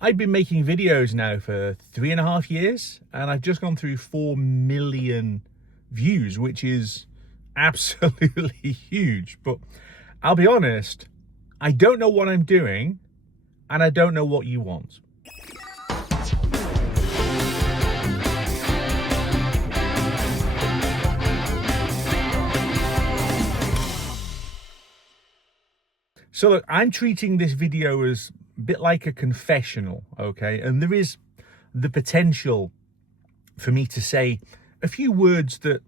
I've been making videos now for 3.5 years, and I've just gone through 4 million views, which is absolutely huge. But I'll be honest, I don't know what I'm doing, and I don't know what you want. So look, I'm treating this video as a bit like a confessional, okay? And there is the potential for me to say a few words that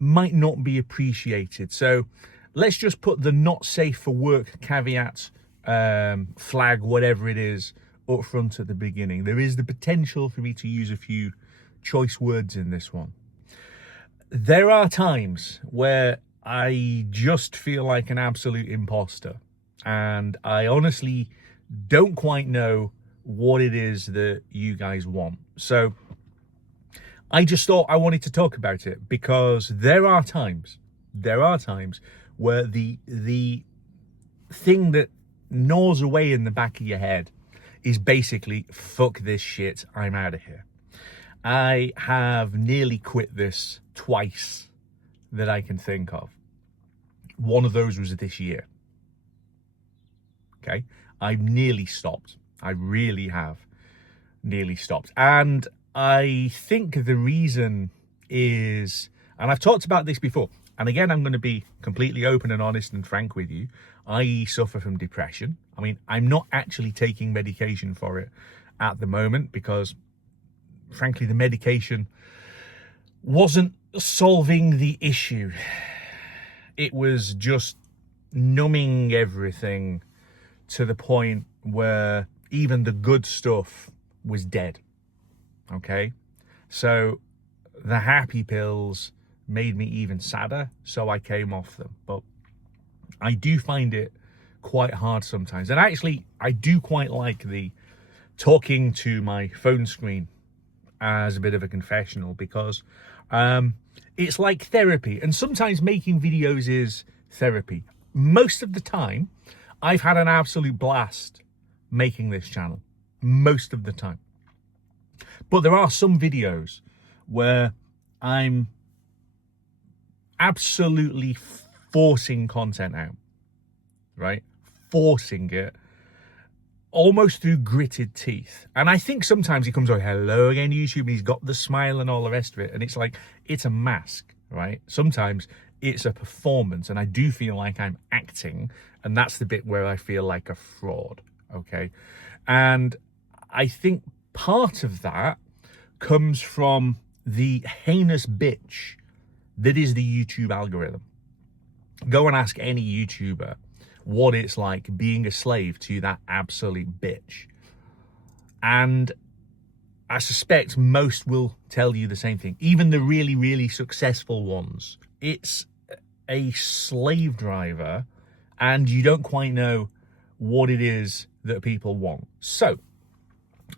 might not be appreciated. So let's just put the not safe for work caveat, flag, whatever it is, up front at the beginning. There is the potential for me to use a few choice words in this one. There are times where I just feel like an absolute imposter. And I honestly don't quite know what it is that you guys want. So I just thought I wanted to talk about it because there are times where the thing that gnaws away in the back of your head is basically, fuck this shit, I'm out of here. I have nearly quit this twice that I can think of. One of those was this year. Okay, I've nearly stopped. I really have nearly stopped. And I think the reason is, and I've talked about this before, and again, I'm going to be completely open and honest and frank with you. I suffer from depression. I mean, I'm not actually taking medication for it at the moment because, frankly, the medication wasn't solving the issue. It was just numbing everything to the point where even the good stuff was dead. Okay, so the happy pills made me even sadder, so I came off them. But I do find it quite hard sometimes, and actually I do quite like the talking to my phone screen as a bit of a confessional, because it's like therapy, and sometimes making videos is therapy. Most of the time I've had an absolute blast making this channel, most of the time. But there are some videos where I'm absolutely forcing content out, right? Forcing it almost through gritted teeth. And I think sometimes he comes on, hello again, YouTube, and he's got the smile and all the rest of it. And it's like, it's a mask, right? Sometimes it's a performance, and I do feel like I'm acting, and that's the bit where I feel like a fraud, okay? And I think part of that comes from the heinous bitch that is the YouTube algorithm. Go and ask any YouTuber what it's like being a slave to that absolute bitch. And I suspect most will tell you the same thing. Even the really, really successful ones. It's a slave driver, and you don't quite know what it is that people want. So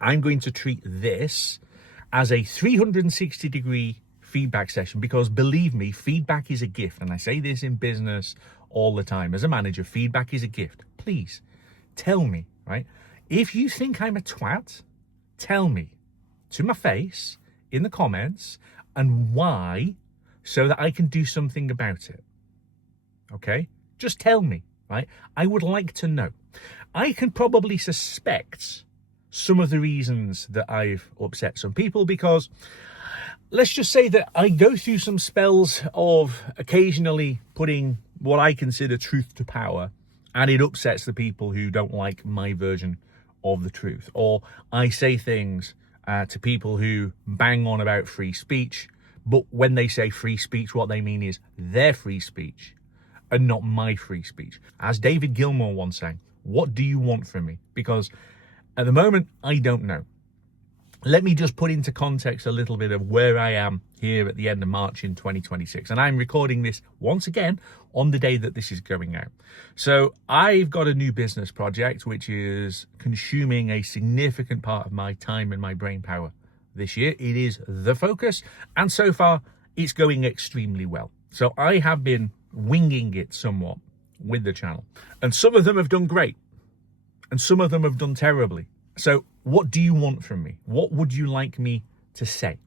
I'm going to treat this as a 360-degree feedback session, because believe me, feedback is a gift. And I say this in business all the time. As a manager, feedback is a gift. Please tell me, right? If you think I'm a twat, tell me to my face in the comments, and why, so that I can do something about it. Okay? Just tell me, right? I would like to know. I can probably suspect some of the reasons that I've upset some people, because let's just say that I go through some spells of occasionally putting what I consider truth to power, and it upsets the people who don't like my version of the truth. Or I say things to people who bang on about free speech, but when they say free speech, what they mean is their free speech and not my free speech. As David Gilmour once sang, what do you want from me? Because at the moment, I don't know. Let me just put into context a little bit of where I am here at the end of March in 2026. And I'm recording this once again on the day that this is going out. So I've got a new business project, which is consuming a significant part of my time and my brain power this year. It is the focus. And so far, it's going extremely well. So I have been winging it somewhat with the channel. And some of them have done great. And some of them have done terribly. So what do you want from me? What would you like me to say?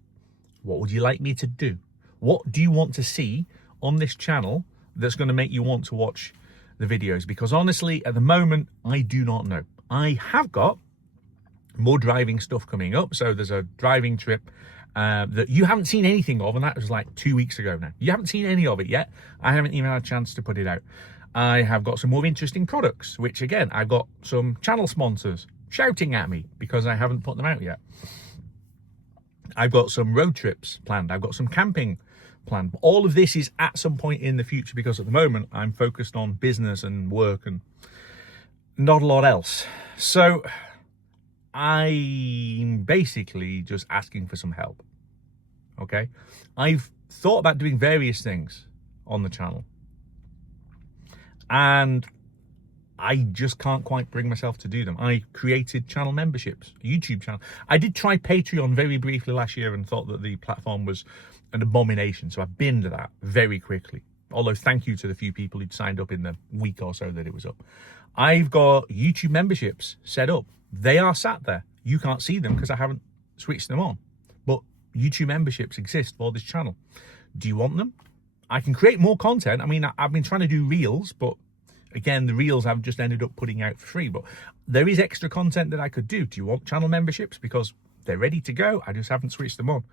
What would you like me to do? What do you want to see on this channel that's going to make you want to watch the videos? Because honestly, at the moment, I do not know. I have got more driving stuff coming up. So there's a driving trip that you haven't seen anything of, and that was like 2 weeks ago now. You haven't seen any of it yet. I haven't even had a chance to put it out. I have got some more interesting products, which again, I've got some channel sponsors shouting at me because I haven't put them out yet. I've got some road trips planned. I've got some camping planned. All of this is at some point in the future because at the moment I'm focused on business and work and not a lot else. So I'm basically just asking for some help. Okay? I've thought about doing various things on the channel, and I just can't quite bring myself to do them. I created channel memberships, YouTube channel. I did try Patreon very briefly last year and thought that the platform was an abomination. So I binned that very quickly. Although thank you to the few people who'd signed up in the week or so that it was up. I've got YouTube memberships set up. They are sat there. You can't see them because I haven't switched them on. But YouTube memberships exist for this channel. Do you want them? I can create more content. I mean, I've been trying to do reels, but again, the reels I've just ended up putting out for free. But there is extra content that I could do. Do you want channel memberships? Because they're ready to go. I just haven't switched them on.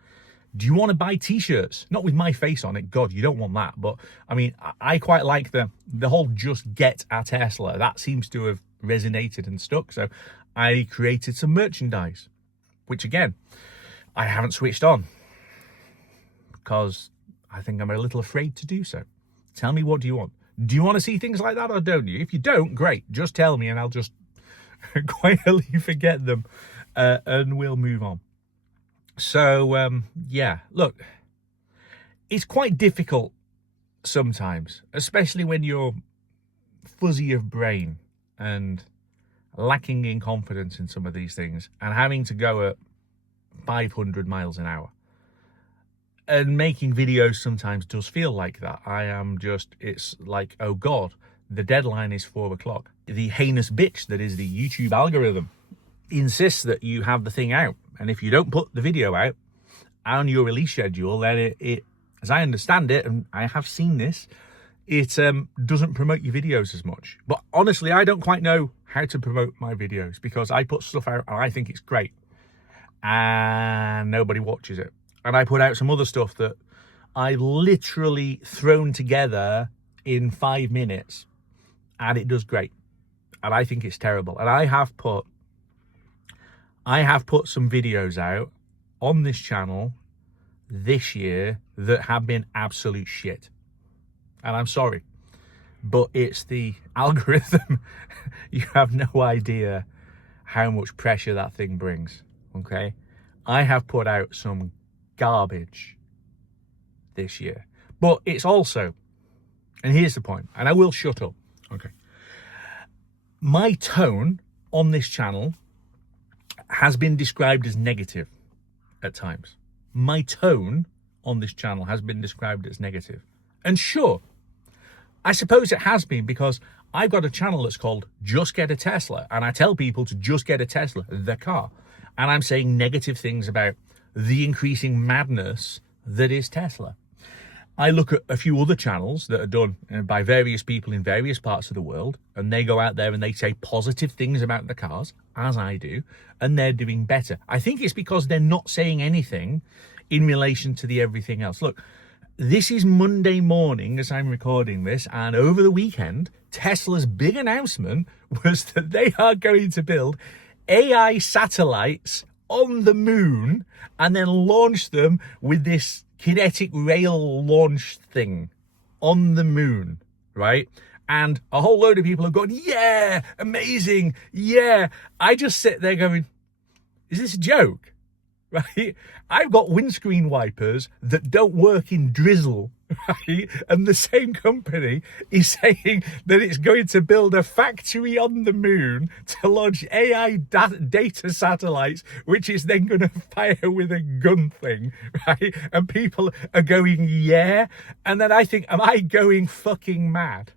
Do you want to buy t-shirts? Not with my face on it. God, you don't want that. But I mean, I quite like the whole just get a Tesla. That seems to have resonated and stuck. So I created some merchandise, which again, I haven't switched on because I think I'm a little afraid to do so. Tell me, what do you want? Do you want to see things like that or don't you? If you don't, great. Just tell me and I'll just quietly forget them and we'll move on. So, yeah, look, it's quite difficult sometimes, especially when you're fuzzy of brain and lacking in confidence in some of these things and having to go at 500 miles an hour. And making videos sometimes does feel like that. It's like, oh God, the deadline is 4 o'clock. The heinous bitch that is the YouTube algorithm insists that you have the thing out. And if you don't put the video out on your release schedule, then it as I understand it, and I have seen this, it doesn't promote your videos as much. But honestly, I don't quite know how to promote my videos because I put stuff out and I think it's great and nobody watches it. And I put out some other stuff that I literally thrown together in 5 minutes and it does great. And I think it's terrible. And I have put some videos out on this channel this year that have been absolute shit. And I'm sorry, but it's the algorithm. You have no idea how much pressure that thing brings, okay? I have put out some garbage this year, but it's also, and here's the point, and I will shut up, okay? My tone on this channel has been described as negative at times. My tone on this channel has been described as negative. And sure, I suppose it has been because I've got a channel that's called Just Get a Tesla, and I tell people to just get a Tesla, the car. And I'm saying negative things about the increasing madness that is Tesla. I look at a few other channels that are done by various people in various parts of the world, and they go out there and they say positive things about the cars, as I do, and they're doing better. I think it's because they're not saying anything in relation to the everything else. Look, this is Monday morning as I'm recording this, and over the weekend, Tesla's big announcement was that they are going to build AI satellites on the moon and then launch them with this kinetic rail launch thing on the moon, right? And a whole load of people have gone, yeah, amazing, yeah. I just sit there going, is this a joke? Right? I've got windscreen wipers that don't work in drizzle, right? And the same company is saying that it's going to build a factory on the moon to launch AI data satellites, which is then going to fire with a gun thing, right? And people are going, yeah. And then I think, am I going fucking mad?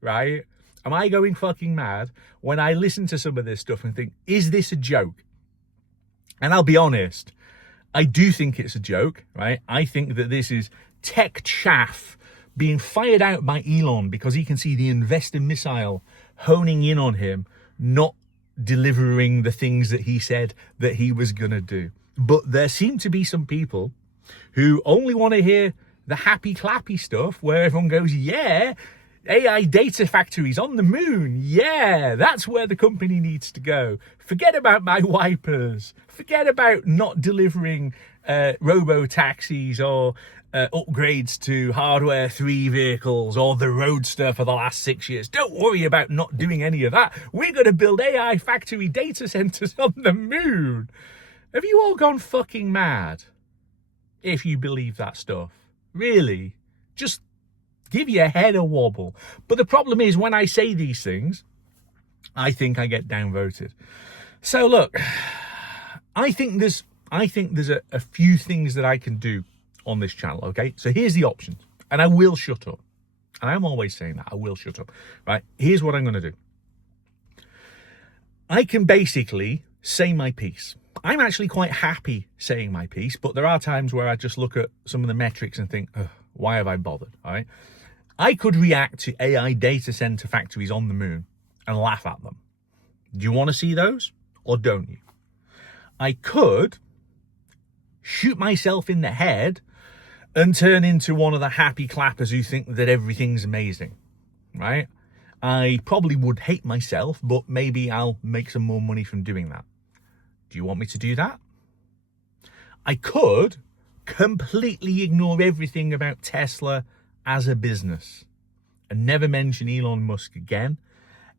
Right? Am I going fucking mad when I listen to some of this stuff and think, is this a joke? And I'll be honest, I do think it's a joke, right? I think that this is tech chaff being fired out by Elon because he can see the investor missile honing in on him, not delivering the things that he said that he was going to do. But there seem to be some people who only want to hear the happy clappy stuff where everyone goes, yeah, AI data factories on the moon. Yeah, that's where the company needs to go. Forget about my wipers. Forget about not delivering robo-taxis or upgrades to hardware 3 vehicles or the Roadster for the last 6 years. Don't worry about not doing any of that. We're going to build AI factory data centers on the moon. Have you all gone fucking mad if you believe that stuff? Really? Just give your head a wobble. But the problem is when I say these things, I think I get downvoted. So look, I think there's a few things that I can do on this channel, okay? So here's the options, and I will shut up. And I'm always saying that, I will shut up, right? Here's what I'm going to do. I can basically say my piece. I'm actually quite happy saying my piece, but there are times where I just look at some of the metrics and think, why have I bothered, all right? I could react to AI data center factories on the moon and laugh at them. Do you want to see those or don't you? I could shoot myself in the head and turn into one of the happy clappers who think that everything's amazing, right? I probably would hate myself, but maybe I'll make some more money from doing that. Do you want me to do that? I could completely ignore everything about Tesla as a business and never mention Elon Musk again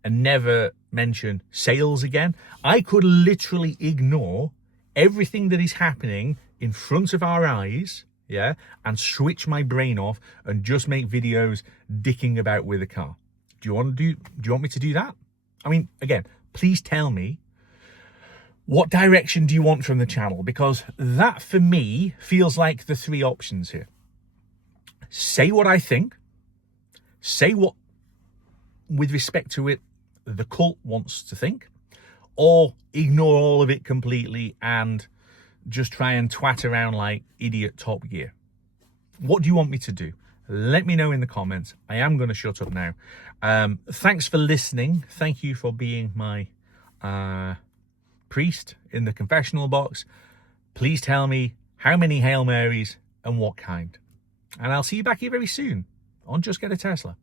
and never mention sales again. I could literally ignore everything that is happening in front of our eyes, yeah, and switch my brain off and just make videos dicking about with a car. Do you want me to do that? I mean, again, please tell me, what direction do you want from the channel? Because that for me feels like the 3 options here. Say what I think, say what, with respect to it, the cult wants to think, or ignore all of it completely and just try and twat around like idiot Top Gear. What do you want me to do? Let me know in the comments. I am going to shut up now. Thanks for listening. Thank you for being my priest in the confessional box. Please tell me how many Hail Marys and what kind. And I'll see you back here very soon on Just Get a Tesla.